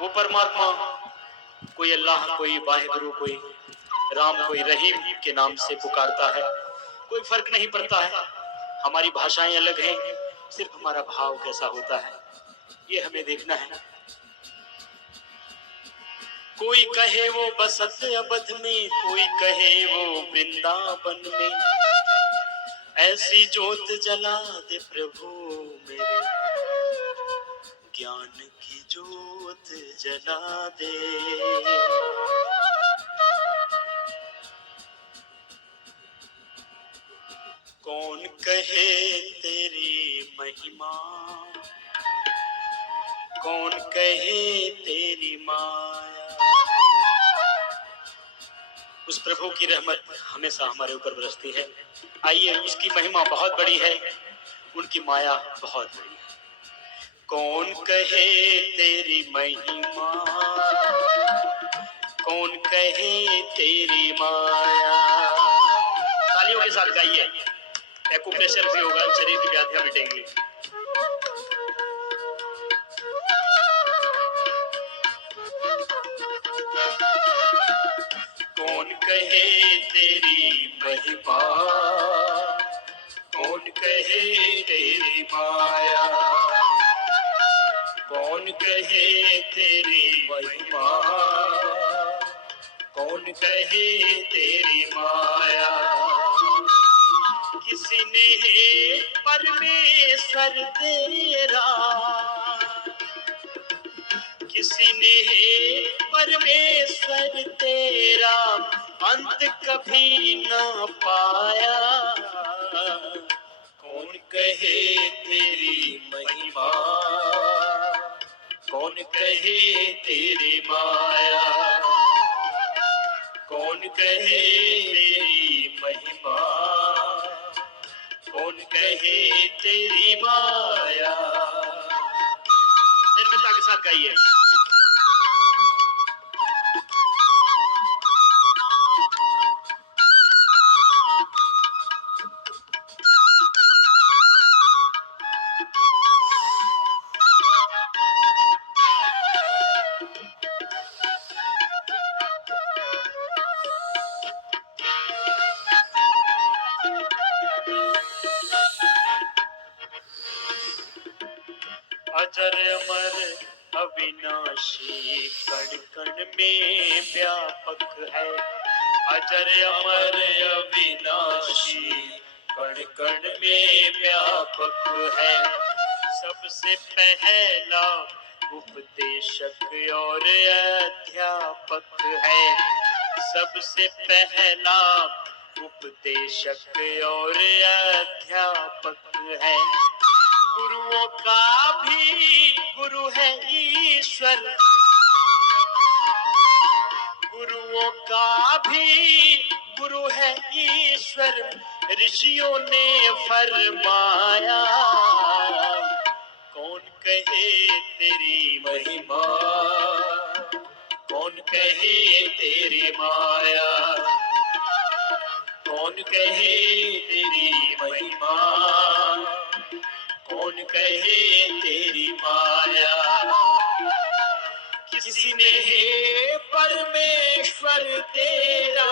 वो परमात्मा कोई अल्लाह, कोई वाहिगुरु, कोई राम, कोई रहीम के नाम से पुकारता है। कोई फर्क नहीं पड़ता है, हमारी भाषाएं अलग हैं, सिर्फ हमारा भाव कैसा होता है ये हमें देखना है। कोई कहे वो बसत अवध में, कोई कहे वो वृंदावन में, ऐसी ज्योत जला दे प्रभु मेरे, ज्ञान की ज्योत जला दे। कौन कहे तेरी महिमा, कौन कहे तेरी माया। उस प्रभु की रहमत हमेशा हमारे ऊपर बरसती है। आइए, उसकी महिमा बहुत बड़ी है, उनकी माया बहुत बड़ी है। कौन कहे तेरी महिमा, कौन कहे तेरी माया। तालियों के साथ गाइए, एक्यूप्रेशर भी होगा, शरीर की व्याधियां मिटेंगी। कौन कहे तेरी महिमा, कौन कहे तेरी माया। कौन कहे तेरी महिमा, कौन कहे तेरी माया। किसी ने है परमेश्वर तेरा, किसी ने है परमेश्वर तेरा, अंत कभी न पाया। कौन कहे तेरी महिमा, कौन कहे तेरी माया। कौन कहे तेरी महिमा, कौन कहे तेरी माया। निर्मता के साथ गाइए। अजर अमर अविनाशी कण कण में व्यापक है। अजर अमर अविनाशी कण कण में व्यापक है। सबसे पहला उपदेशक और अध्यापक है। सबसे पहला उपदेशक और अध्यापक है। गुरुओं का भी गुरु है ईश्वर, गुरुओं का भी गुरु है ईश्वर, ऋषियों ने फरमाया। कौन कहे तेरी महिमा, कौन कहे तेरी माया। कौन कहे तेरी महिमा, कौन कहे तेरी माया। किसी ने है परमेश्वर तेरा,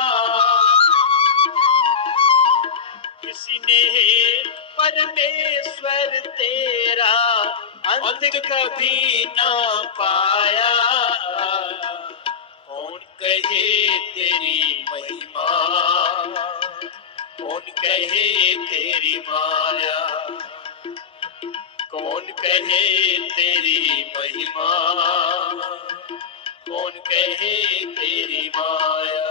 किसी ने है परमेश्वर तेरा, अंत कभी ना पाया। कौन कहे तेरी महिमा, कौन कहे तेरी माया। कौन कहे तेरी महिमा, कौन कहे तेरी माया।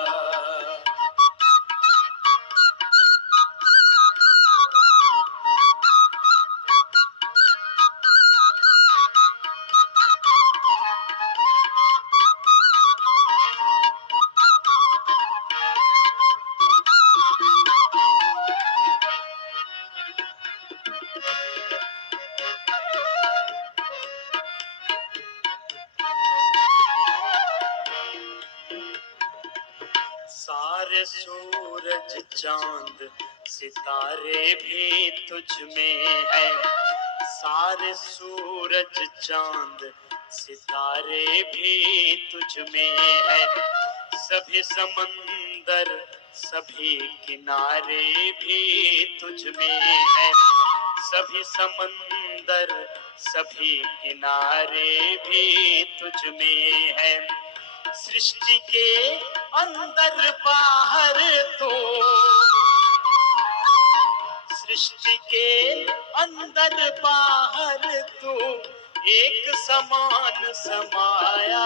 सारे सूरज चांद सितारे भी तुझ में है। सारे सूरज चांद सितारे भी तुझ में है, सभी समंदर सभी किनारे भी तुझ में है, सभी समंदर सभी किनारे भी तुझ में है। सृष्टि के अंदर बाहर तो, सृष्टि के अंदर बाहर तो एक समान समाया।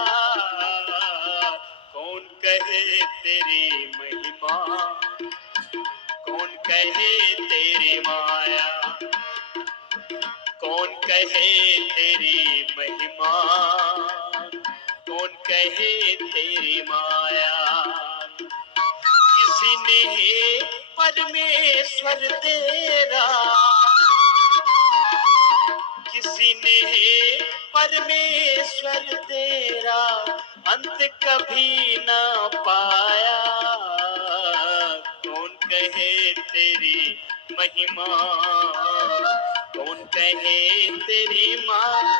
कौन कहे तेरी महिमा, कौन कहे तेरी माया, कौन कहे तेरी महिमा, कौन कहे तेरी माया। किसी ने हे परमेश्वर तेरा, किसी ने हे परमेश्वर तेरा अंत कभी ना पाया। कौन कहे तेरी महिमा, कौन कहे तेरी माया,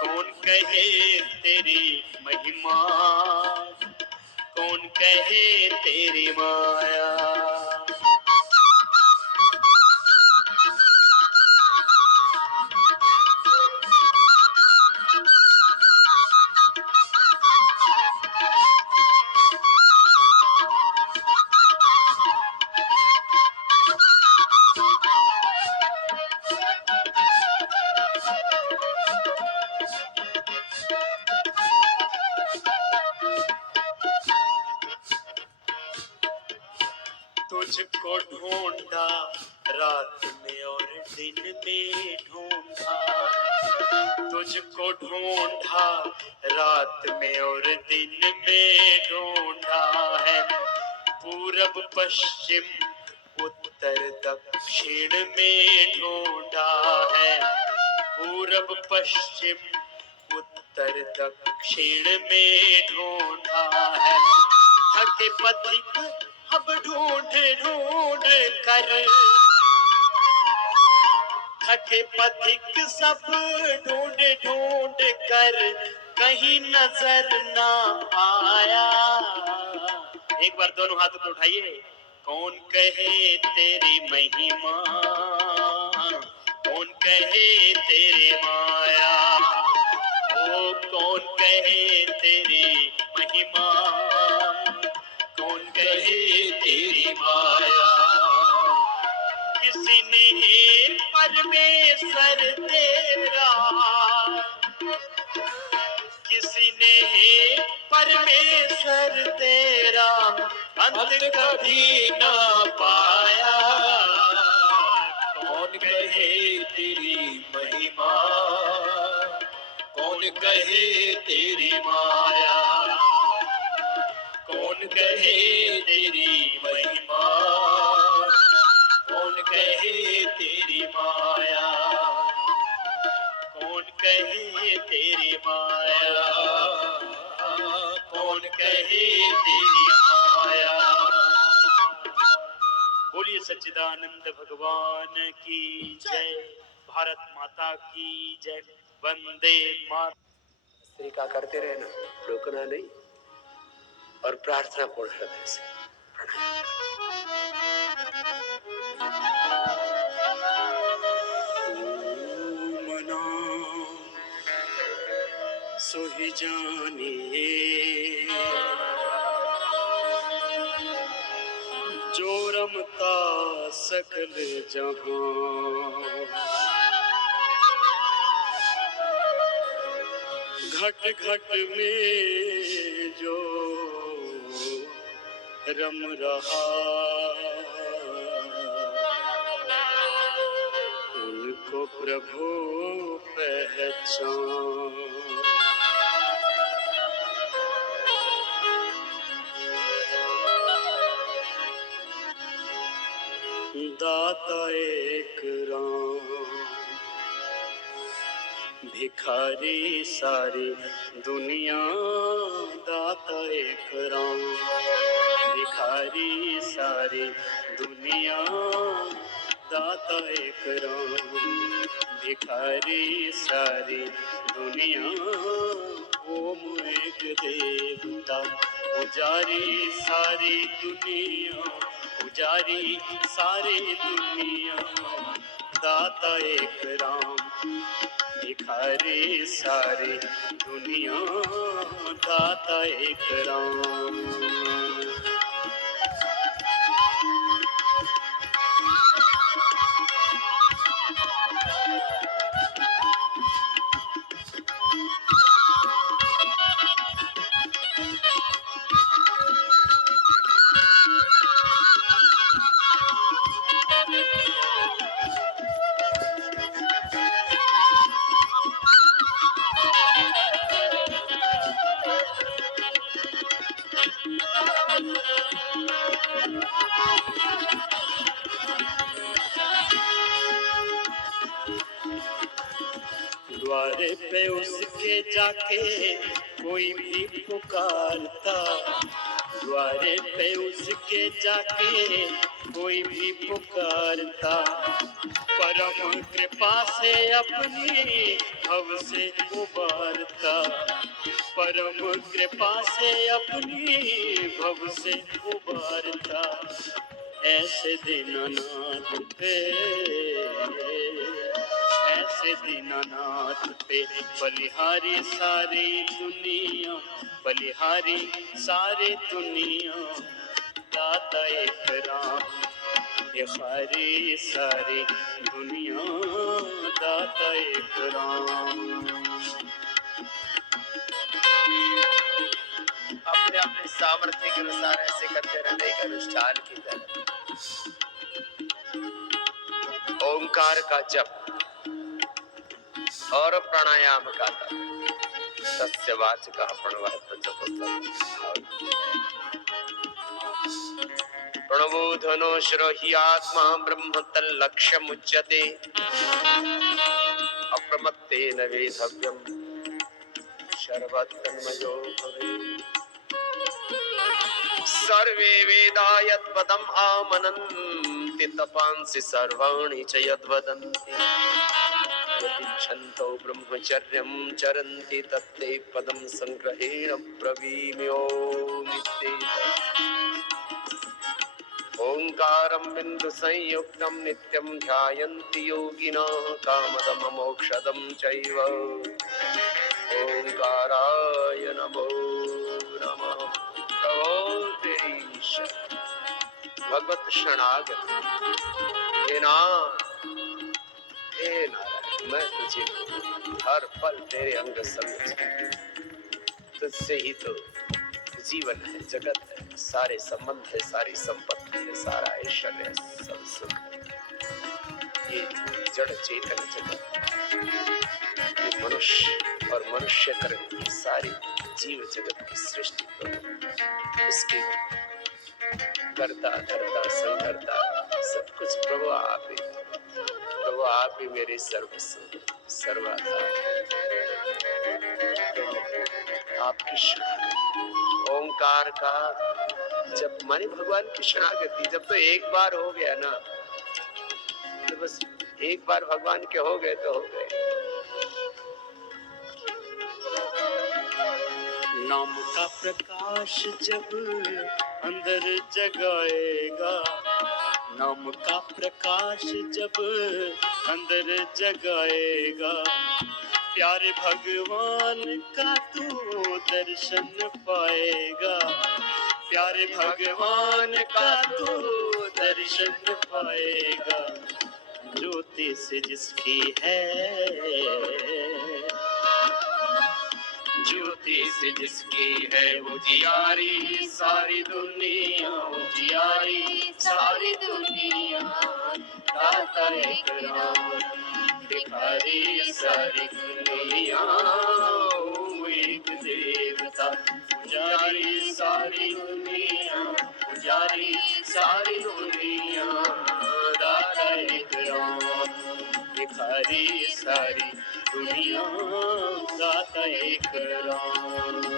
कौन कहे तेरी महिमा, कौन कहे तेरी माया। तुझको ढूंढा रात में और दिन में ढूंढा, तुझको ढूंढा रात में और दिन में ढूंढा है। पूरब पश्चिम उत्तर दक्षिण में ढूंढा है, पूरब पश्चिम उत्तर दक्षिण में ढूंढा है। थके पथिक अब ढूंढ ढूंढ कर, थके पथिक सब ढूंढ ढूंढ कर कहीं नजर ना आया। एक बार दोनों हाथों को उठाइए। कौन कहे तेरी महिमा, कौन कहे तेरी माया, ओ कौन कहे तेरी महिमा, कौन कहे तेरी माया। किसी ने हे परमेश्वर तेरा, किसी ने हे परमेश्वर तेरा अंत कभी ना पाया। कौन कहे तेरी महिमा, कौन कहे तेरी माया, कौन कहे तेरी महिमा, कौन कहे तेरी माया, कौन कहे तेरी माया, कौन कहे तेरी माया। बोलिए सच्चिदानंद भगवान की जय, भारत माता की जय, वंदे मातरम। स्त्री का करते रहना, रुकना नहीं, और प्रार्थना पूर्ण हृदय से मना सोहि जानिए, जो रमता सकल जहां, घट घट में जो रम रहा, उनको प्रभु पहचान। दाता एक राम, भिखारी सारी दुनिया। दाता एक राम, भिखारी सारी दुनिया। दाता एक राम, भिखारी सारी दुनिया ओम एक देवता, पुजारी सारी दुनिया, पुजारी सारी दुनिया, दाता एक राम, भिखारी सारी दुनिया, दाता एक राम। द्वारे पे उसके जाके कोई भी पुकारता, द्वारे पे उसके जाके कोई भी पुकारता, परम कृपा से अपनी भव से उबारता, परम कृपा से अपनी भव से उबारता, ऐसे दीननाथ पे, ऐसे दीननाथ पे बलिहारी सारी दुनिया, बलिहारी सारी दुनिया, दाता एक राम, भिखारी सारी दुनिया, दाता एक राम। अपने अपने सामर्थ्य के अनुसार ऐसे करते रहने का अनुष्ठान की तरह ओंकार का जप और प्राणायाम का तस्य वाचकः प्रणवः तज्जपः। प्रणवो धनो शिरो हि आत्मा ब्रह्म तल्लक्ष्यमुच्यते, अप्रमत्तेन वेधव्यम् सर्वतन्मयो भवेत्। सर्वे वेदा यत्पदम् आमनन्ति, तपांसि सर्वाणि च यद्वदन्ति, यदिच्छन्तो ब्रह्मचर्यं चरन्ति तत्ते पदं संग्रहेण ब्रवीम्योऽमिते। ओंकारं बिन्दु संयुक्तं नित्यं ध्यायन्ति योगिनः, कामदं मोक्षदं चैव। ओंकाराय नमो नमः। प्रभो तेरी भगवत शरणागत, हे नारायण, मैं तुझे हर पल तेरे अंग संग, तुझसे ही तो जीवन है, जगत है, सारे संबंध है, सारी संपत्ति है, सारा ऐश्वर्य है, सब सुख। ये जड़ चेतन जगत, ये मनुष्य और मनुष्य कर्म, ये सारी जीव जगत की सृष्टि को इसके करता धरता संहरता सब कुछ प्रभु आप ही, प्रभु आप ही मेरे सर्वस्व सर्वाधार। आपकी शरण ओंकार का जब माने भगवान की शरणागति, जब तो एक बार हो गया ना, तो बस एक बार भगवान के हो गए तो हो गए। नाम का प्रकाश जब अंदर जगाएगा, नाम का प्रकाश जब अंदर जगाएगा, प्यारे भगवान का तू दर्शन पाएगा, प्यारे भगवान का तू दर्शन पाएगा। ज्योति से जिसकी है, ज्योति से जिसकी है उजियारी सारी दुनिया, उजियारी सारी दुनिया, दाता एक राम, भिखारी सारी दुनिया, ओम एक देवता, पुजारी सारी दुनिया, पुजारी सारी दुनिया, दाता एक राम, भिखारी सारी दुनिया, दाता एक राम।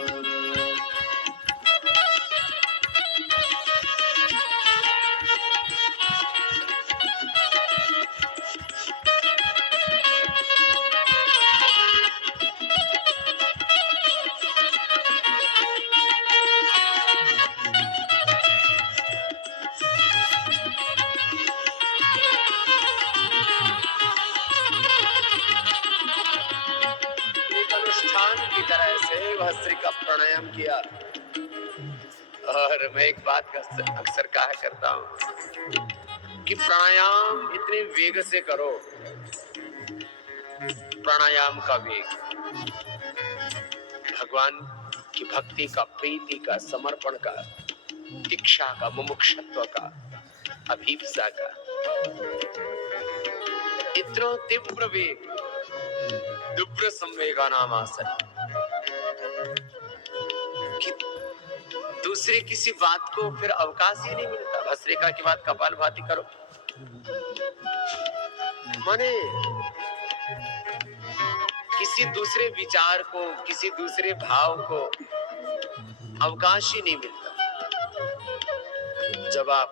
प्रतिष्ठान की तरह से भस्त्री का प्राणायाम किया। और मैं एक बात का अक्सर कहा करता हूँ कि प्राणायाम इतने वेग से करो, प्राणायाम का वेग भगवान की भक्ति का, प्रीति का, समर्पण का, दीक्षा का, मुमुक्षत्व का, अभीप्सा का इतना तीव्र वेग, दुब्र संवेगा नाम आसन, कि दूसरे किसी बात को फिर अवकाश ही नहीं मिलता। भस्त्रिका की बात कपालभाति करो, माने किसी दूसरे विचार को, किसी दूसरे भाव को अवकाश ही नहीं मिलता। जब आप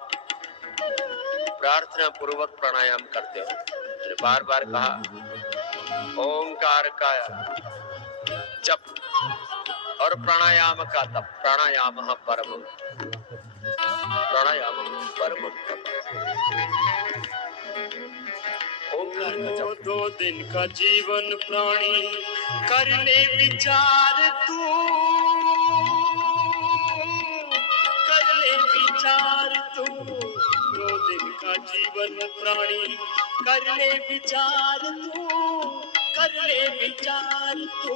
प्रार्थना पूर्वक प्राणायाम करते हो, मैंने बार बार कहा ओंकार का जप और प्राणायाम का तप, प्राणायाम परम, प्राणायाम परम तप। ओंकार का जप। 2 दिन का जीवन प्राणी कर ले विचार तू, कर ले विचार तू। 2 दिन का जीवन प्राणी कर ले विचार तू, कर ले विचार तू।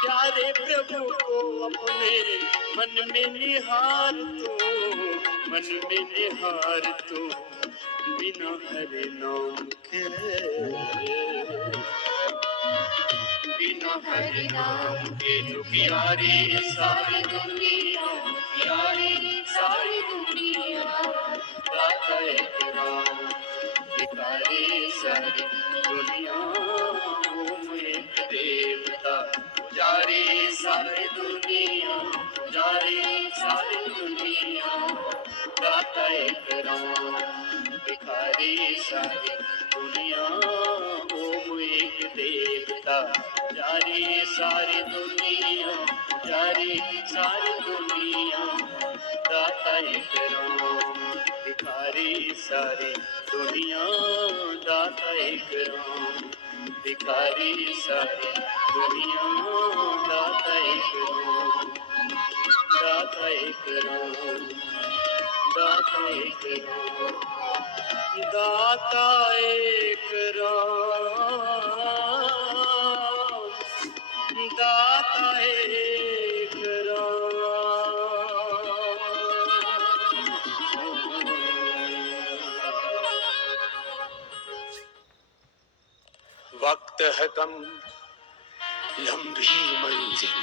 प्यारे प्रभु को अपने मन में निहार तू, मन में निहार तू। बिना हरे नाम के, बिना हरे नाम के दुखियारी सारी दुनिया, दुखियारी सारी दुनिया। दाता एक राम, भिखारी सारी दुनिया। ओम एक देवता, पुजारी सारी दुनिया, पुजारी सारी दुनिया। दाता एक राम, भिखारी सारी दुनिया। ओम एक देवता, पुजारी सारी दुनिया, पुजारी सारी दुनिया। दाता एक राम, भिखारी सारी दुनिया। दाता एक राम, भिखारी सारी दुनिया। दाता एक राम, दाता एक राम, दाता एक राम, दाता एक राम, दाता एक राम। वक्त है कम, लंबी मंजिल,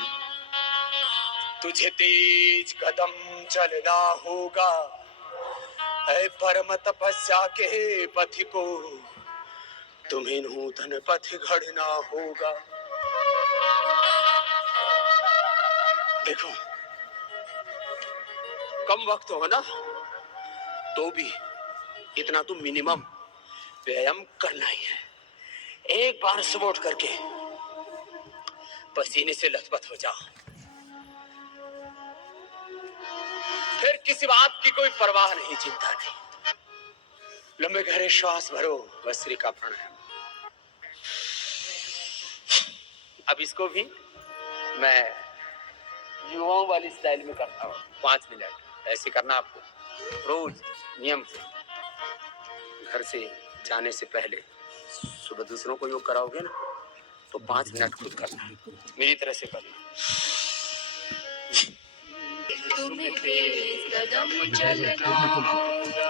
तुझे तेज कदम चलना होगा। है परम तपस्या के पथ को, तुम्हें नूतन पथ घड़ना होगा। देखो, कम वक्त हो ना, तो भी इतना तो मिनिमम व्यायाम करना ही है। एक बार सुबह उठ करके पसीने से लथपथ हो जाओ, फिर किसी बात की कोई परवाह नहीं, चिंता नहीं। लंबे गहरे श्वास भरो, भस्त्री का प्राणायाम। अब इसको भी मैं युवाओं वाली स्टाइल में करता हूँ। 5 मिनट ऐसे करना आपको, रोज नियम से। घर से जाने से पहले सुबह दूसरों को योग कराओगे ना, तो 5 मिनट खुद करना, मेरी तरह से करना। तुम्हें तेज कदम चलना होगा,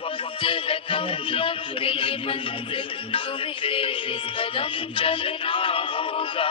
वक्त है कम लंबी मंजिल, तुम्हें तेज कदम चलना होगा।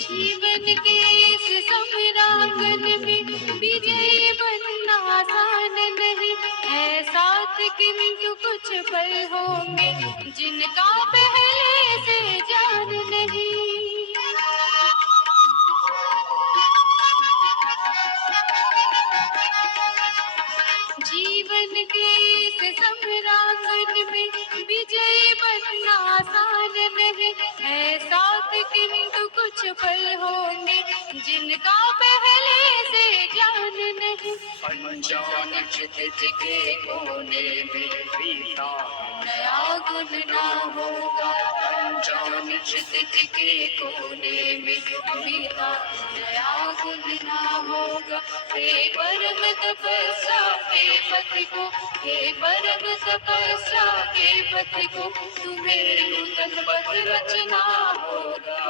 जीवन के इस संग्रामन में विजयी बनना आसान नहीं है, साथ किंतु कुछ पल होंगे जिनका पहले से जान नहीं। जीवन के इस संग्रांगन में विजयी बनना आसान नहीं है साथ, किंतु कुछ पल होंगे जिनका पहले से जान नहीं। अनजान चित के कोने में बीता नया गुन ना होगा, अनजान चित के कोने में बीता नया गुन ना होगा। हे परम तपस्या के पथ को, हे परम तपस्या के पथ को, तुम्हें नूतन पथ रचना होगा।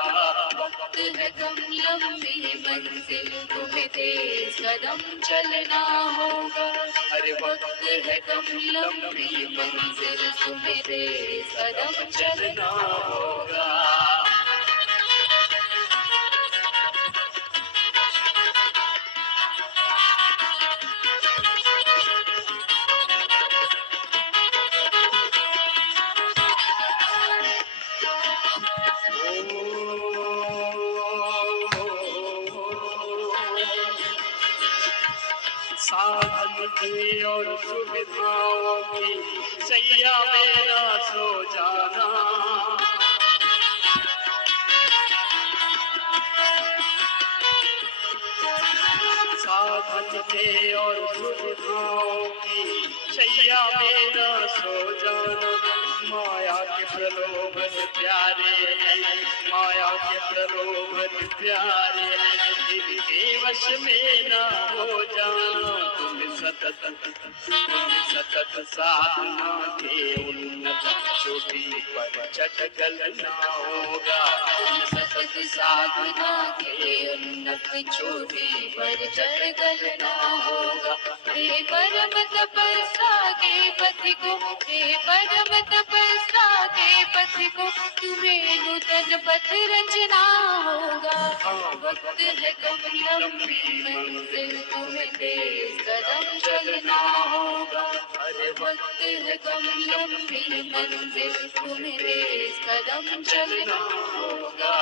वक्त है कम लंबी मंजिल, तुम्हें तेज कदम चलना होगा। अरे वक्त है कम लंबी मंजिल, तुम्हें तेज कदम चलना होगा। साधन की और सुविधाओं की सैया मेरा सो जाना। साधन के और सुविधाओं की सैया मेरा सो जाना। माया के प्रलोभन प्यारे हैं, माया के प्रलोभन प्यारे हैं, इनके वश में ना हो जाना। तुम सतत साधना के उन्नत चोटी पर चढ़कर ना होगा। तुम सतत साधना के उन्नत चोटी पर चढ़कर ना होगा। हे परम तपस्या के पथ को, हे परम तपस्या के पथ को, तुम्हें नूतन पथ रचना होगा। वक्त है कम लंबी मंजिल, तुम्हें तेज कदम चलना होगा। अरे वक्त है कम लंबी मंजिल, तुम्हें तेज कदम चलना होगा।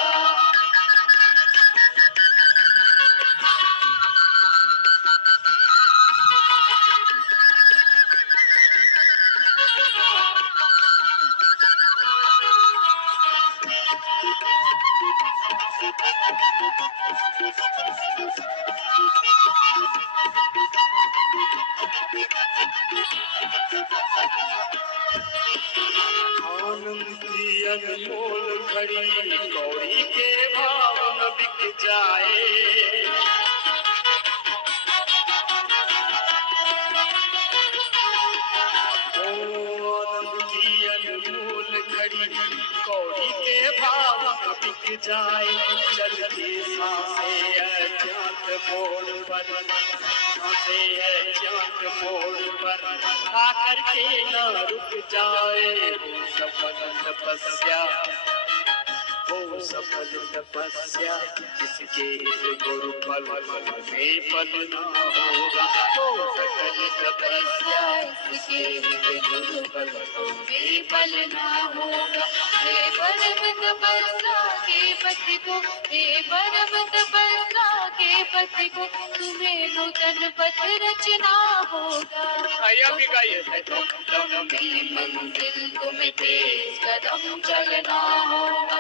आनंद की अनमोल घड़ी कौड़ी के भाव न बिक जाए। आनंद की अनमोल घड़ी कौड़ी के भाव न बिक जाए। चलती सांसें अज्ञात मोड़ पर, सांसें अज्ञात मोड़ पर आकर के न रुक जाए। वो सफल तपस्या, वो सफल तपस्या जिसके गुरु फल में पद न होगा। वो सफल तपस्या इसके गुरु फल में फल ना होगा। हे परम तपस्या के पथ को, हे परम तपस्या के पथ को, तुम्हें नूतन पथ रचना होगा। आया भी गाइए। लंबी मंजिल, तुम्हें तेज कदम चलना होगा।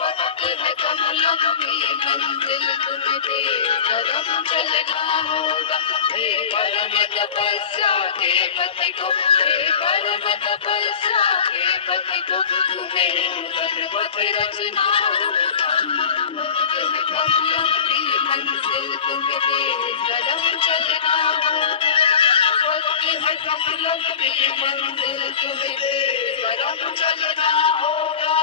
वक्त है कम लंबी मंजिल, तुम्हें तेज कदम चलना होगा। हे परम तपस्या के पथ को, हे परम तपस्या के पथ को, तुम्हें नूतन पथ रचना होगा। वक्त है कम लंबी मंजिल, तुम्हें तेज कदम चलना होगा। वक्त है कम लंबी मंजिल, तुम्हें तेज कदम चलना होगा।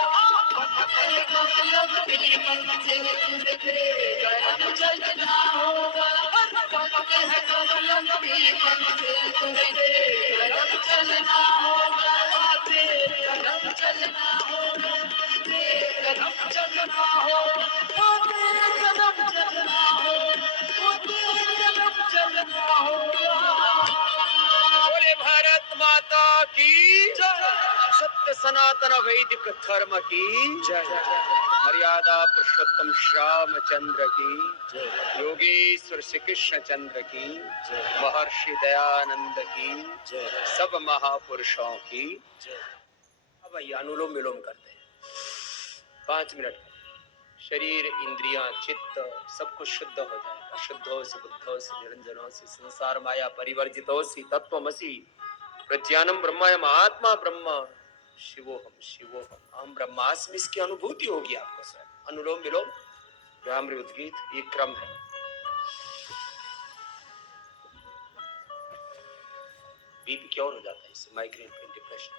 वक्त है कम लंबी मंजिल, तुम्हें तेज कदम चलना होगा। वक्त है कम लंबी मंजिल, तुम्हें तेज कदम चलना होगा। तेज कदम चलना होगा, तेज कदम चलना होगा, तेज कदम चलना होगा, तेज कदम चलना होगा। बोले भारत माता की जय। सत्य सनातन वैदिक धर्म की जय। मर्यादा पुरुषोत्तम श्याम चंद्र की जय। योगेश्वर श्री कृष्ण चंद्र की जय। महर्षि दयानंद की जय। सब महापुरुषों की जय। अब ये अनुलोम विलोम करते हैं 5 मिनट का। शरीर इंद्रियां चित्त सब कुछ शुद्ध हो जाएगा। शुद्धो से बुद्धो से निरंजनो से संसार माया परिवर्जितो से तत्वमसि प्रज्ञानम ब्रह्मयम आत्मा ब्रह्म शिवोहम शिवोहम अहम ब्रह्मास्मि। इसकी अनुभूति होगी आपको स्वयं। अनुलोम विलोम व्यायाम उद्गीत ये क्रम है। बीपी क्योर हो जाता है इससे। Migraine pain depression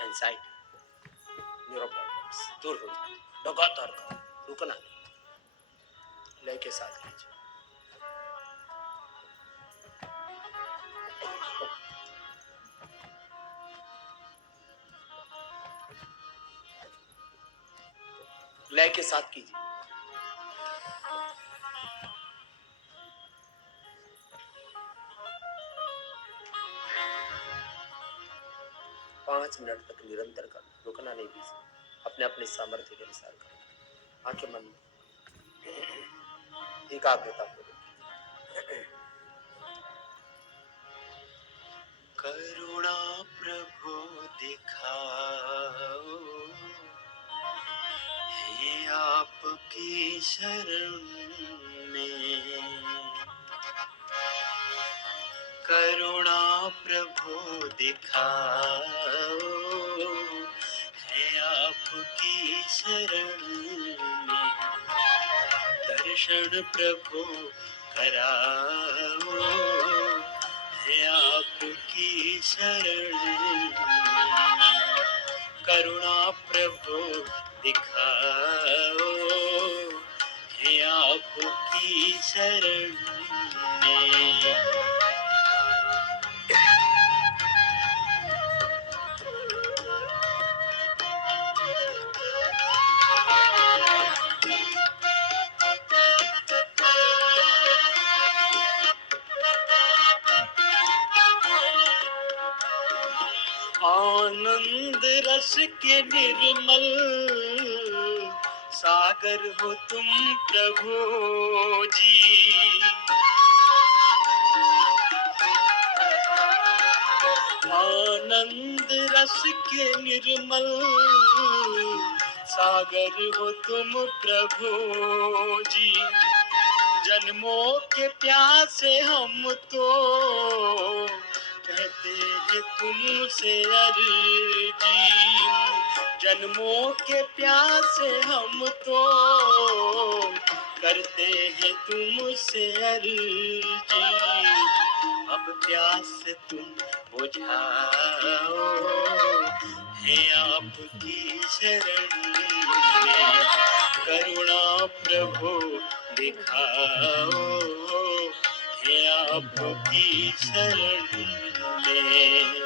anxiety neuro problems दूर हो जाते हैं। लगातार करो, रुकना नहीं। लय के साथ कीजिए। लय के साथ कीजिए। पांच मिनट तक निरंतर करना, रुकना नहीं बीच में। अपने अपने सामर्थ्य के अनुसार करना। आंखें बंद, एकाग्रता पूर्वक। करुणा प्रभु दिखाओ, हे आपकी शरण में। करुणा प्रभु दिखाओ, है आपकी शरण में। दर्शन प्रभु कराओ, है आपकी शरण में। करुणा प्रभु दिखाओ, है आपकी शरण में। आनंद रस के निर्मल सागर हो तुम प्रभु जी। आनंद रस के निर्मल सागर हो तुम प्रभु जी। जन्मों के प्यासे हम तो कहते हैं तुमसे अर्जी। जन्मों के प्यासे हम तो करते हैं तुमसे अर्जी। अब प्यास तुम बुझाओ, है आपकी शरण में। करुणा प्रभु दिखाओ, है आपकी शरण में।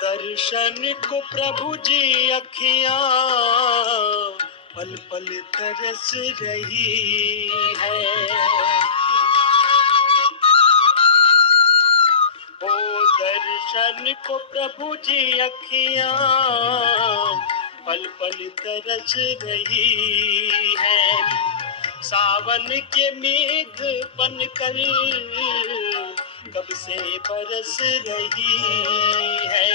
दर्शन को प्रभु जी अखियां पल पल तरस रही है। ओ दर्शन को प्रभु जी अखियां पल पल तरस रही है। सावन के मेघ बनकर कब से बरस रही है।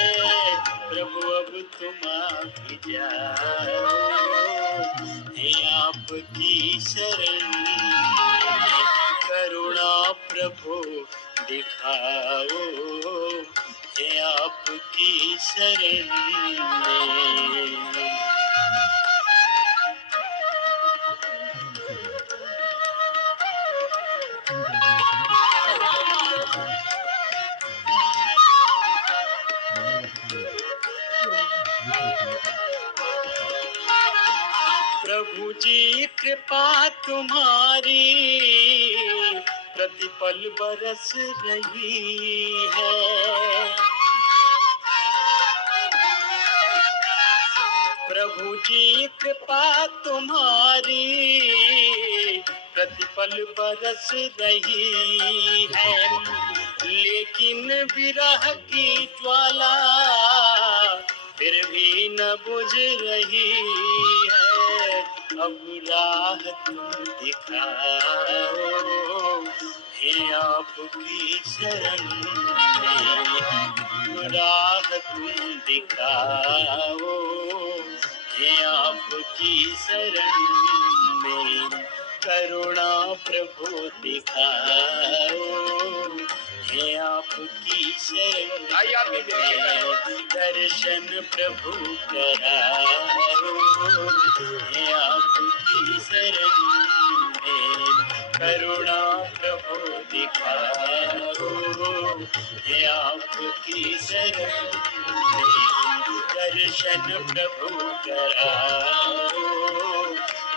प्रभु अब तुम आ भी जाओ, है आपकी शरण में। करुणा प्रभु दिखाओ, है आपकी शरण में। प्रभु जी कृपा तुम्हारी प्रतिपल बरस रही है। प्रभु जी कृपा तुम्हारी प्रतिपल बरस रही है, लेकिन विरह की ज्वाला फिर भी न बुझ रही है। अब राह तुम दिखाओ, है आपकी शरण में। राह तुम दिखाओ, है आपकी शरण में। करुणा प्रभु दिखाओ, है आपकी शरण आइए आप भी मिलके में। दर्शन प्रभु कराओ, है आपकी शरण में। करुणा प्रभु दिखाओ, है आपकी शरण में। दर्शन प्रभु कराओ,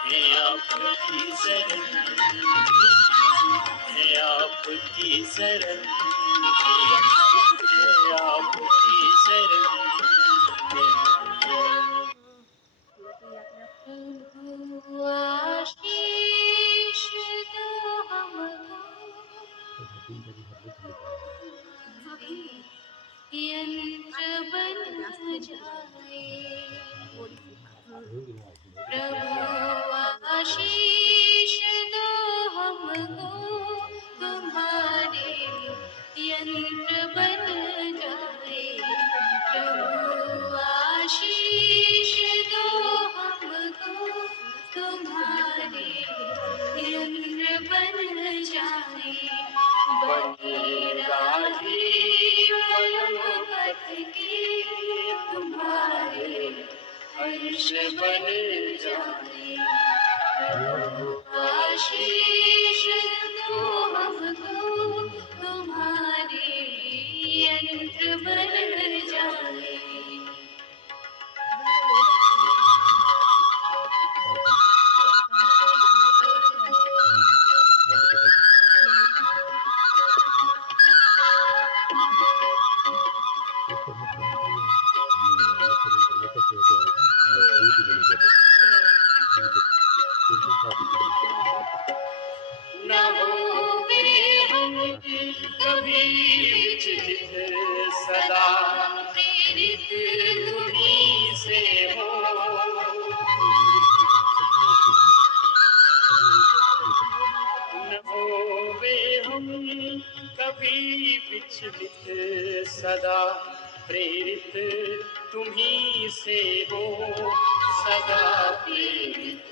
है आपकी शरण में। है आपकी शरण में। है आपकी शरण में। प्रभु आशीष दो हमको, यंत्र बन जाए। प्रभु आशीष दो हमको, तुम्हारे यंत्र बन जाए। प्रभु आशीष दो हमको, तुम्हारे यंत्र बन जाए। बने राही परम पथ के, तुम्हारे अंश बन जाए। प्रभु आशीष दो हमको, तुम्हारे यंत्र बन जाए। न होवे हम कभी विचलित, सदा प्रेरित तुम्हीं से हो। न होवे हम कभी विचलित, सदा प्रेरित तुम्हीं से हो। सदा प्रेरित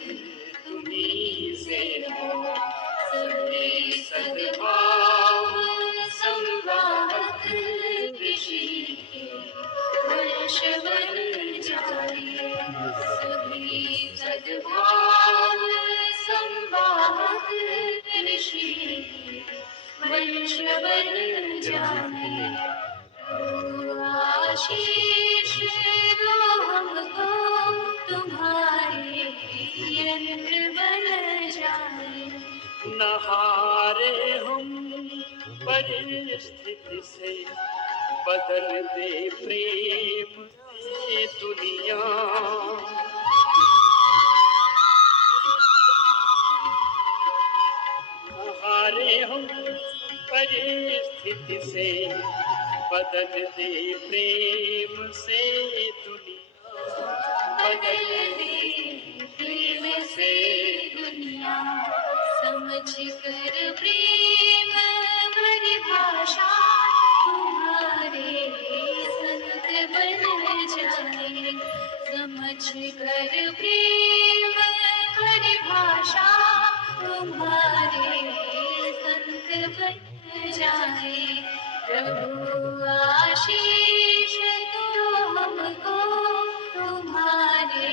तुम्हीं से हो। सभी सद्भाव संवाहक ऋषि के वंश बन जाए। सभी सद्भाव संवाहक ऋषि के वंश बन जाए। प्रभु आशीष दो हमको, तुम्हारे यंत्र बन जाए। न हारे हम परिस्थिति से, बदल दे प्रेम ये दुनिया। न हारे हम परिस्थिति से, बदल दे प्रेम से दुनिया। बदल दे प्रेम से दुनिया, समझ कर प्रेम परिभाषा, तुम्हारे संत बन जाए। समझ कर प्रेम परिभाषा, तुम्हारे संत बन जाए। प्रभु आशीष दो हमको, तुम्हारे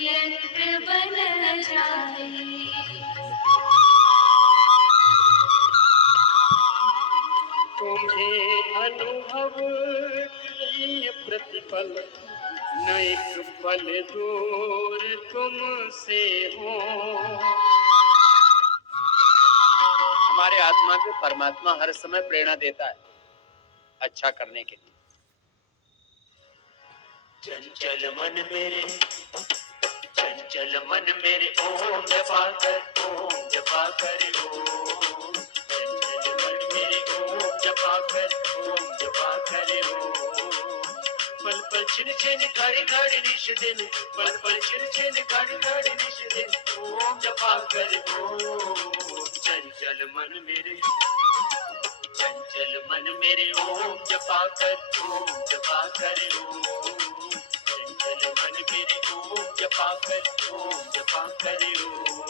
यंत्र बन जाए। तुम्हें अनुभव करें प्रतिपल न एक पल दूर तुमसे हो। हमारे आत्मा को परमात्मा हर समय प्रेरणा देता है अच्छा करने के लिए। चंचल मन मेरे, चंचल मन मेरे ओम जपा कर, ओम जपा कर ओम। चंचल मन मेरे ओम जपा कर, ओम जपा कर ओम। पल पल छिन छिन घड़ी घड़ी निश दिन, पल पल छिन छिन घड़ी घड़ी निश दिन, ओम जपा कर ओम। चंचल मन मेरे, चंचल मन मेरे ओम जपा कर, ओम जपा कर ओम। चंचल मन मेरे ओम जपा कर, ओम जपा कर ओम।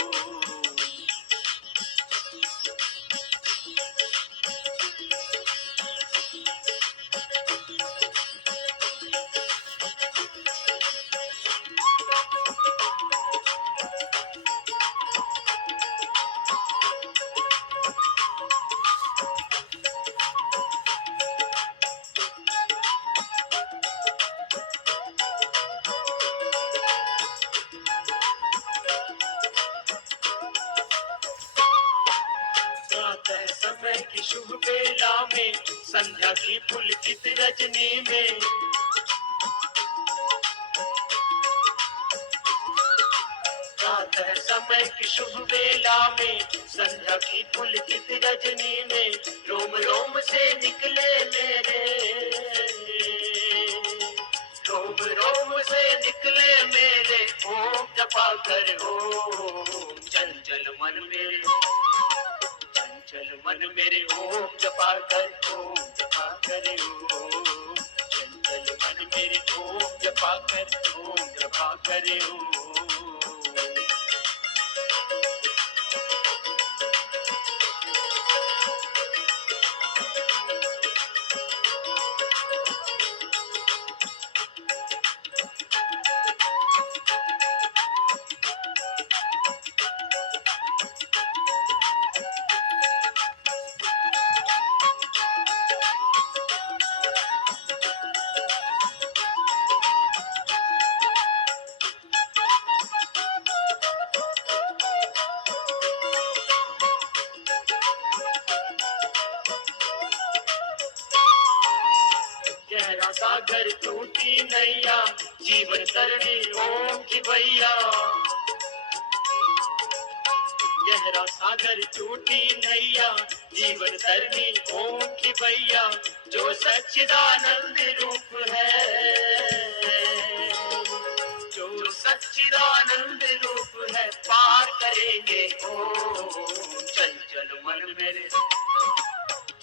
प्रातः समय की शुभ बेला में, संध्या की पुलकित रजनी में, प्रातः समय की शुभ बेला में, संध्या की पुलकित रजनी में, रोम रोम से निकले मेरे, रोम रोम से निकले मेरे ओम जपा कर ओम। चंचल मन मेरे, चंचल मन मेरे ओम जपा कर, ओम जपा कर ओम। चंचल मन मेरे ओम जपा कर, ओम जपा कर ओम। गहरा सागर टूटी नैया, जीवन तरणी ओम की भैया। गहरा सागर टूटी नैया, जीवन तरणी ओम की भैया। जो सच्चिदानंद रूप है, जो सच्चिदानंद रूप है, पार करेंगे ओम। चंचल मन मेरे,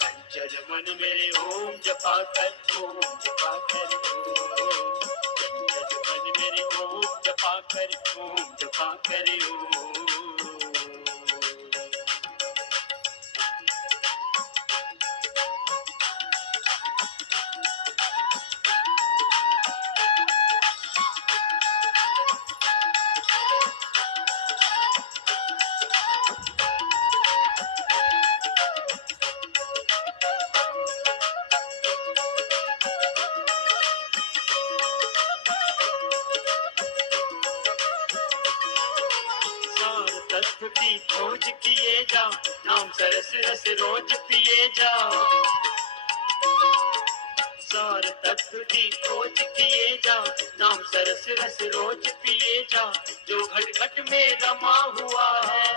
चंचल मन मेरे ओम जपा कर, ओम जपा कर ओम। चंचल मन मेरे ओम जपा कर, ओम जपा कर ओम। सार तत्व की खोज किए जा, नाम सरस रस रोज पिए जा। सार तत्व की खोज किए जा, नाम सरस रस रोज पिए जा। जो घट घट में रमा हुआ है,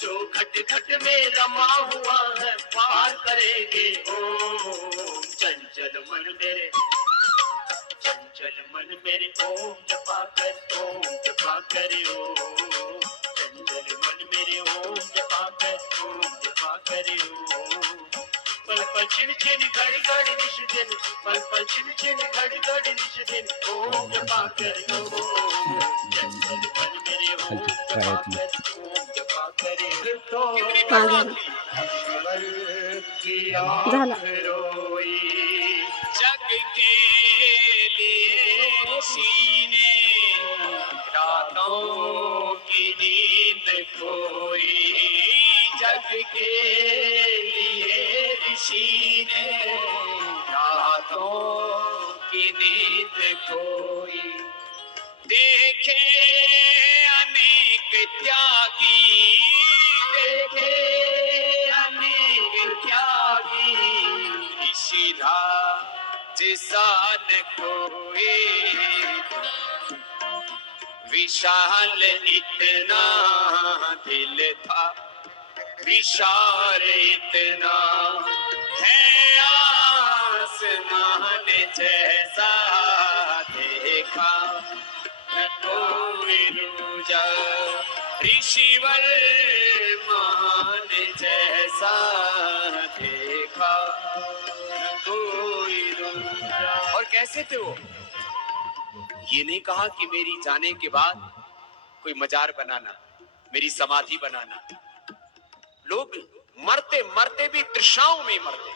जो घट घट में रमा हुआ है, पार करेंगे ओम। चंचल मन मेरे, चंचल मन मेरे ओम जपा कर, ओम जपा कर ओम। चंचल मन मेरे ओम जपा कर, ओम जपा कर ओम। पल पल छिन छिन घड़ी घड़ी निश दिन, पल पल छिन छिन घड़ी घड़ी निश दिन, ओम जपा कर ओम। चंचल मन मेरे ओम जपा कर, ओम जपा कर ओम। झाला रोई जग के लिए सीने, रातों की नींद खोई जग के लिए ऋषि ने। नीत कोई, देखे अनेक त्यागी, देखे अनेक त्यागी, इसी जैसा न कोई, विशाल इतना दिल था, विशाल इतना है आसमान जैसा, देखा न कोई दूजा, ऋषिवर मान जैसा, देखा न कोई दूजा। और कैसे थे वो? ये नहीं कहा कि मेरी जाने के बाद कोई मजार बनाना, मेरी समाधि बनाना। लोग मरते मरते भी तृष्णाओं में मरते,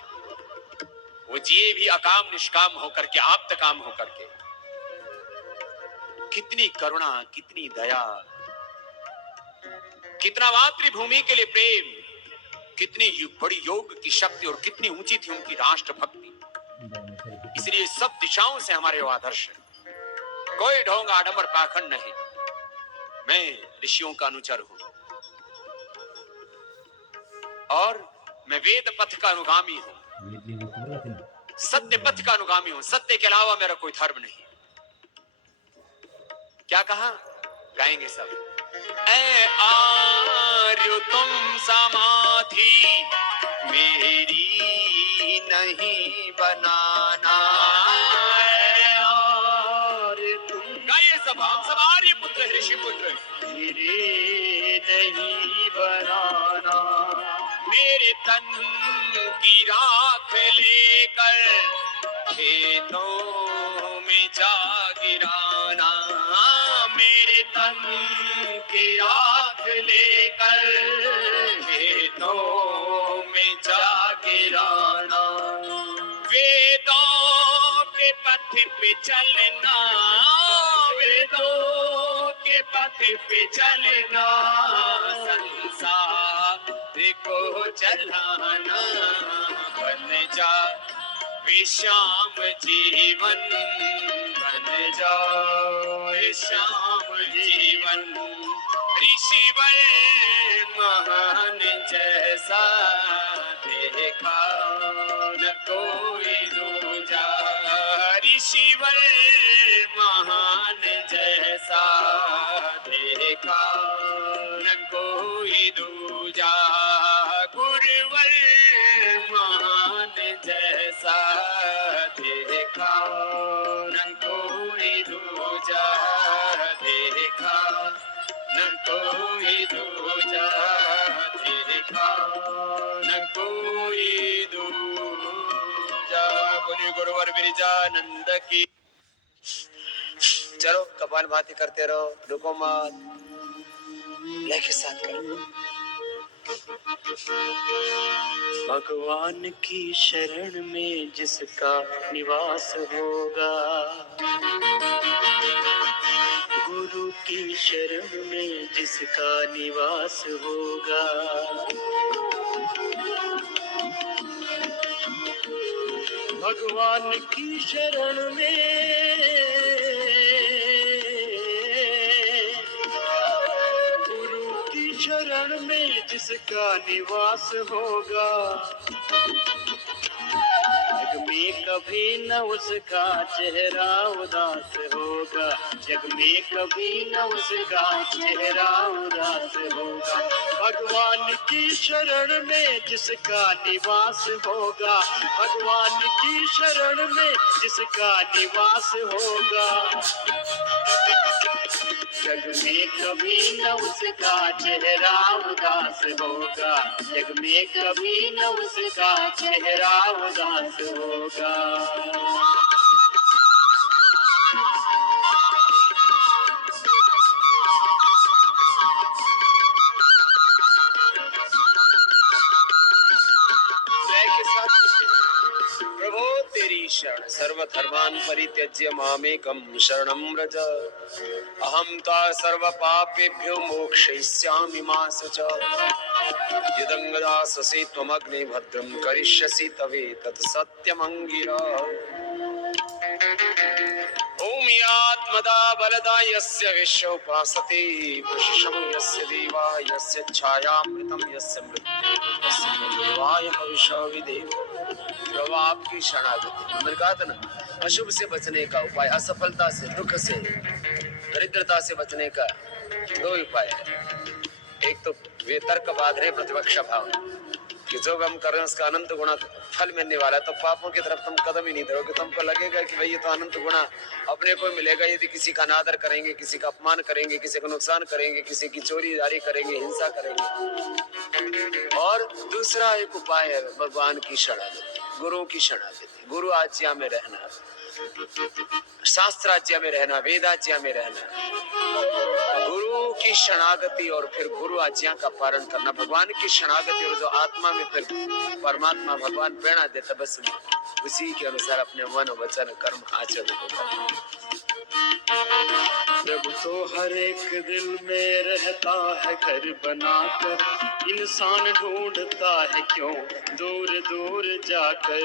वो जिए भी अकाम निष्काम होकर के, आप्त काम होकर के। कितनी करुणा, कितनी दया, कितना मातृभूमि के लिए प्रेम, कितनी बड़ी योग की शक्ति और कितनी ऊंची थी उनकी राष्ट्र भक्ति। इसलिए सब दिशाओं से हमारे वो आदर्श है। कोई ढोंग आडंबर पाखंड नहीं, मैं ऋषियों का अनुचर हूं और मैं वेद पथ का अनुगामी हूं, सत्य पथ का अनुगामी हूं। सत्य के अलावा मेरा कोई धर्म नहीं। क्या कहा? गाएंगे सब। ऐ आर्य तुम समाधि मेरी नहीं बनाना, सब हम सब आर्य पुत्र ऋषि पुत्र, मेरे नहीं बनाना, मेरे तन की राख लेकर खेतों में जा गिराना, मेरे तन की राख लेकर खेतों में जा गिराना, वेदों के पथ पे चलना, वेदों के पथ पे चलना, संसार को चलाना, बन जा विश्राम जीवन, बन जा विश्राम जीवन, ऋषिवर महान जैसा, देखा न कोई दूजा, ऋषिवर महान जैसा, देखा न कोई दूजा, गुरुवर महान जैसा, देखा न कोई दूजा, देखा न कोई दूजा, देखा न कोई दूजा। गुरु गुरुवर बिरजानंद की। चलो कपाल भाती करते रहो, रुको मत, लय के साथ करो। भगवान की शरण में जिसका निवास होगा, गुरु की शरण में जिसका निवास होगा, भगवान की शरण में, गुरु की शरण में जिसका निवास होगा, जग में कभी न उसका चेहरा उदास होगा, जग में कभी न उसका चेहरा उदास होगा, भगवान की शरण में जिसका निवास होगा, भगवान की शरण में जिसका निवास होगा, जग में कभी न उसका चेहरा उदास होगा, जग में कभी न उसका चेहरा उदास होगा। प्रभो तेरी शरण, सर्वधर्मान् परित्यज्य मामेकं शरणं व्रज, अहं त्वा सर्वपापेभ्यो मोक्षयिष्यामि मा शुच, यदङ्गदाससि त्वमग्ने भद्रं करिष्यसि तवेतत् सत्यमङ्गिरा। भूम्यात्मदा बलदा यस्य विश्वोपासते वृषशं यस्य देवा यस्य छायामृतं यस्य मृत्युर्भुवः यस्य देवाय हविषा विधेव। प्रभु आपकी शरणागति। हमने कहा था ना, अशुभ से बचने का उपाय, असफलता से, दुख से, दरिद्रता से बचने का दो उपाय है। एक तो वितर्क बाध रहे प्रतिपक्ष भाव कि जो हम कर रहे हैं उसका अनंत गुणा फल मिलने वाला है, तो पापों की तरफ तुम कदम ही नहीं धरोगे। तुमको लगेगा कि भाई ये तो अनंत गुणा अपने को मिलेगा यदि किसी का अनादर करेंगे, किसी का अपमान करेंगे, किसी को नुकसान करेंगे, किसी की चोरी जारी करेंगे, हिंसा करेंगे। और दूसरा एक उपाय है भगवान की शरणागति, गुरु की शरणागति, गुरु आज्ञा में रहना, शास्त्र आज्ञा में रहना, वेद आज्ञा में रहना, गुरु की शरणागति और फिर गुरु आज्ञा का पालन करना, भगवान की शरणागति। और जो आत्मा में फिर परमात्मा भगवान प्रेरणा देता, बस उसी के अनुसार अपने मन वचन कर्म आचरण होगा। प्रभु तो हर एक दिल में रहता है घर बनाकर, इंसान ढूंढता है क्यों दूर दूर जाकर।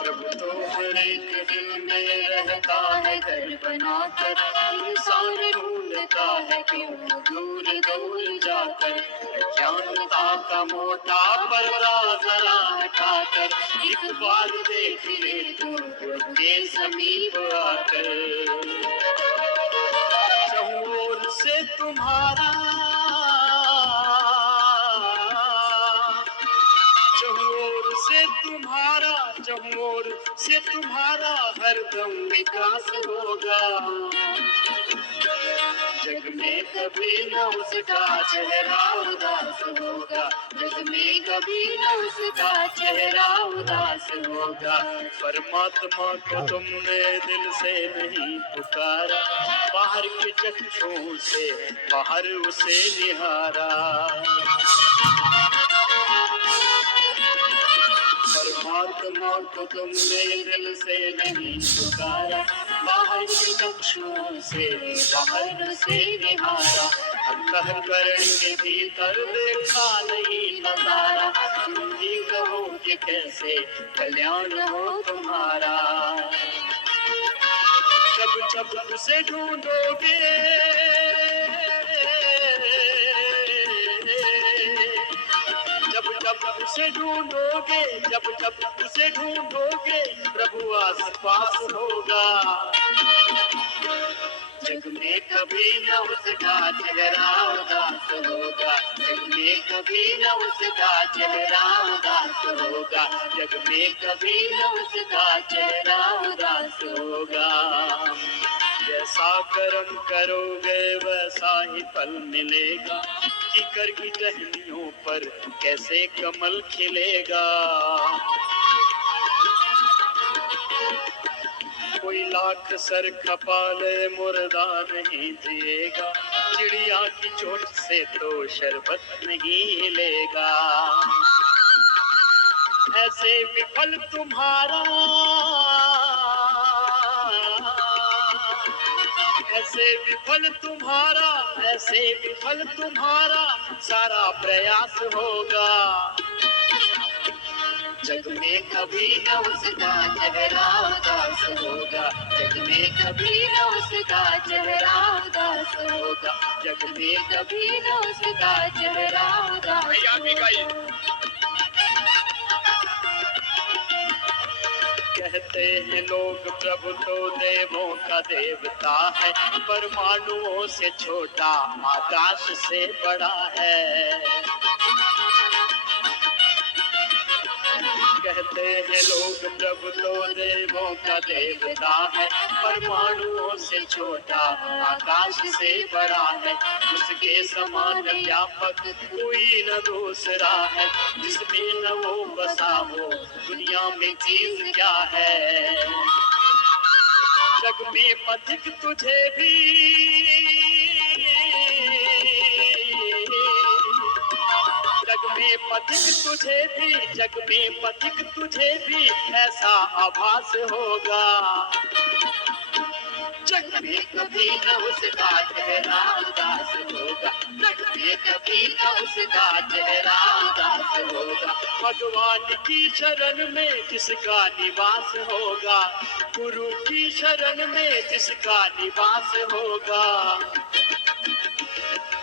प्रभु तो हर एक दिल में रहता है घर बनाकर, इंसान ढूंढता है क्यों दूर दूर जाकर। अज्ञानता का मोटा पर्दा जरा हटाकर, एक बार देख ले तू के समीप आकर। चहुओर से तुम्हारा, चहुओर से तुम्हारा, चहुओर से तुम्हारा हरदम विकास होगा। जग में कभी न उसका चेहरा उदास होगा, जग में कभी न उसका चेहरा उदास होगा। परमात्मा को तुमने दिल से नहीं पुकारा, बाहर के चक्षुओं से बाहर उसे निहारा। परमात्मा को तुमने दिल से नहीं पुकारा, बाहर के चक्षुओं से बाहर उसे निहारा। अंतःकरण के भीतर देखा नहीं नजारा, तुम ही कहो कि कैसे कल्याण हो तुम्हारा। जब जब उसे ढूंढोगे, जब जब उसे ढूंढोगे, जब जब उसे ढूंढोगे, प्रभु आस पास होगा। जग में कभी न उसका चेहरा उदास होगा, जग में कभी न उसका चेहरा उदास होगा, जग में कभी न उसका चेहरा उदास होगा। जैसा कर्म करोगे वैसा ही फल मिलेगा, कीकर की टहनियों पर कैसे कमल खिलेगा। कोई लाख सर खपा ले मुर्दा नहीं जिएगा, चिड़िया की चोट से तो शरबत नहीं लेगा। ऐसे विफल तुम्हारा, ऐसे विफल तुम्हारा, ऐसे विफल तुम्हारा सारा प्रयास होगा। जग में कभी न उसका चेहरा उदास होगा, जग में कभी न उसका चेहरा उदास होगा, जग में कभी न उसका चेहरा उदास होगा। कहते हैं लोग प्रभु तो देवों का देवता है, परमाणुओं से छोटा आकाश से बड़ा है। कहते हैं लोग प्रभु तो देवों का देवता है, परमाणुओं से छोटा आकाश से बड़ा है। उसके समान व्यापक कोई न दूसरा है, जिसमें न वो बसा हो दुनिया में चीज क्या है। जग में पथिक तुझे भी, जग में पथिक तुझे भी, जग में पथिक तुझे भी ऐसा आभास होगा। जग में कभी न उसका चेहरा उदास होगा, जग में कभी न उसका चेहरा उदास होगा। भगवान की शरण में जिसका निवास होगा, गुरु की शरण में जिसका निवास होगा,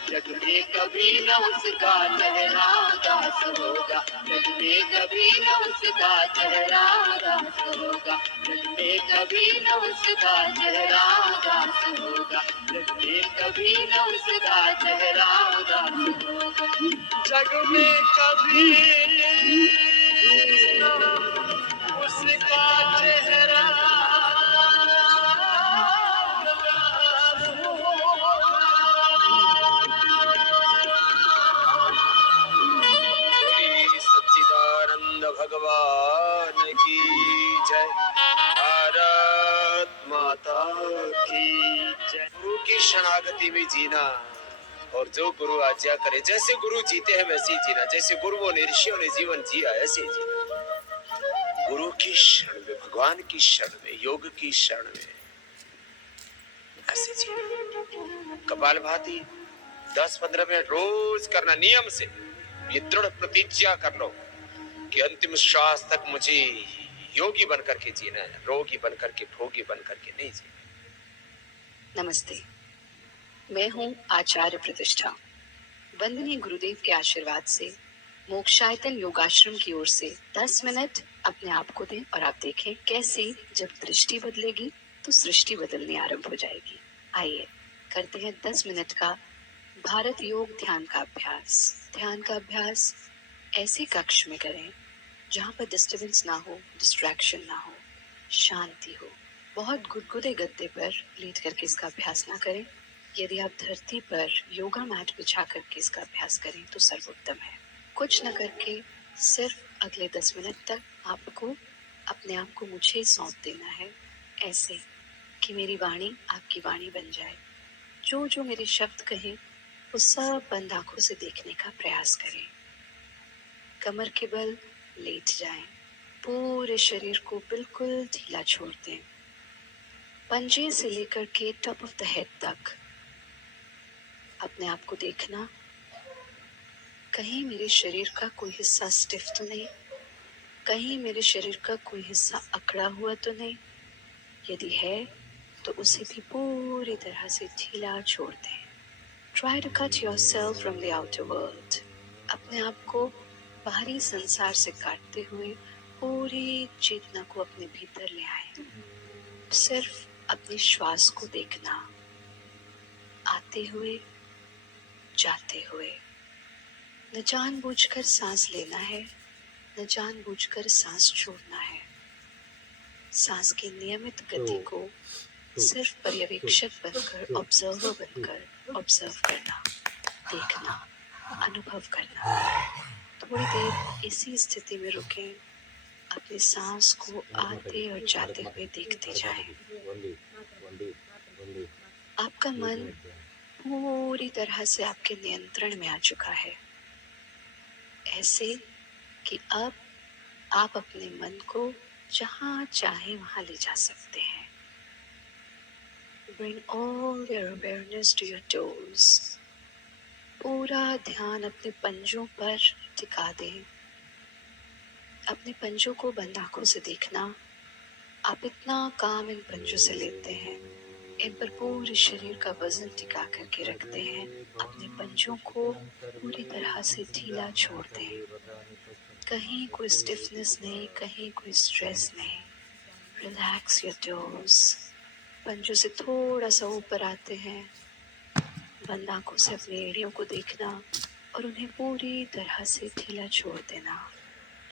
जग में कभी न उसका चेहरा उदास होगा, जग में कभी न उसका चेहरा उदास होगा, जग में कभी न उसका चेहरा उदास होगा, जग में कभी न उसका चेहरा उदास होगा। जग में कभी उसका चेहरा श्री सच्चिदानंद भगवान की जय। भारत माता की जय। गुरु की शरणागति में जीना और जो गुरु आज्ञा करे, जैसे गुरु जीते हैं वैसे ही जीना, जैसे गुरुओं ने ऋषियों ने जीवन जिया ऐसे ही जीना। गुरु की शरण में, भगवान की शरण में, योग की शरण में ऐसे जीना। कपालभाति 10-15 मिनट रोज करना नियम से। ये दृढ़ प्रतिज्ञा कर लो कि अंतिम श्वास तक मुझे योगी बनकर के जीना है, रोगी बनकर के, भोगी बनकर के नहीं जीना। नमस्ते, मैं हूँ आचार्य प्रतिष्ठा। वंदनीय गुरुदेव के आशीर्वाद से मोक्षायतन योगाश्रम की ओर से 10 मिनट अपने आप को दें और आप देखें कैसे जब दृष्टि बदलेगी तो सृष्टि बदलनी आरंभ हो जाएगी। आइए करते हैं 10 मिनट का भारत योग ध्यान का अभ्यास। ध्यान का अभ्यास ऐसे कक्ष में करें जहाँ पर डिस्टर्बेंस ना हो, डिस्ट्रैक्शन ना हो, शांति हो। बहुत गुदगुदे गद्दे पर लेट करके इसका अभ्यास ना करें। यदि आप धरती पर योगा मैट बिछा करके इसका अभ्यास करें तो सर्वोत्तम है। कुछ न करके सिर्फ अगले 10 मिनट तक आपको अपने आप को मुझे सौंप देना है, ऐसे कि मेरी वाणी आपकी वाणी बन जाए। जो जो मेरे शब्द कहें वो सब बंद आंखों से देखने का प्रयास करें। कमर के बल लेट जाएं, पूरे शरीर को बिल्कुल ढीला छोड़ दें। पंजे से लेकर के टॉप ऑफ द हेड तक अपने आप को देखना, कहीं मेरे शरीर का कोई हिस्सा स्टिफ तो नहीं, कहीं मेरे शरीर का कोई हिस्सा अकड़ा हुआ तो नहीं। यदि है तो उसे भी पूरी तरह से ढीला छोड़ दें। Try to cut yourself from the outer world. अपने आप को बाहरी संसार से काटते हुए पूरी चेतना को अपने भीतर ले आए। सिर्फ अपने श्वास को देखना, आते हुए जाते हुए। न जानबूझकर सांस लेना है, न जानबूझकर सांस छोड़ना है। सांस की नियमित गति को सिर्फ पर्यवेक्षक बनकर, ऑब्जर्वर बनकर ऑब्जर्व करना, देखना, अनुभव करना। थोड़ी देर इसी स्थिति में रुकें, अपनी सांस को आते और जाते हुए देखते जाएं। आपका मन पूरी तरह से आपके नियंत्रण में आ चुका है, ऐसे कि अब आप अपने मन को जहां चाहे वहां ले जा सकते हैं। Bring all your awareness to your toes. पूरा ध्यान अपने पंजों पर टिका दें। अपने पंजों को बंद आंखों से देखना। आप इतना काम इन पंजों से लेते हैं, इन पर पूरे शरीर का वजन टिका करके रखते हैं। अपने पंजों को पूरी तरह से ढीला छोड़ दें। कहीं कोई स्टिफनेस नहीं, कहीं कोई स्ट्रेस नहीं। Relax your toes. पंजों से थोड़ा सा ऊपर आते हैं। बंद आंखों से अपनी एड़ियों को देखना और उन्हें पूरी तरह से ढीला छोड़ देना।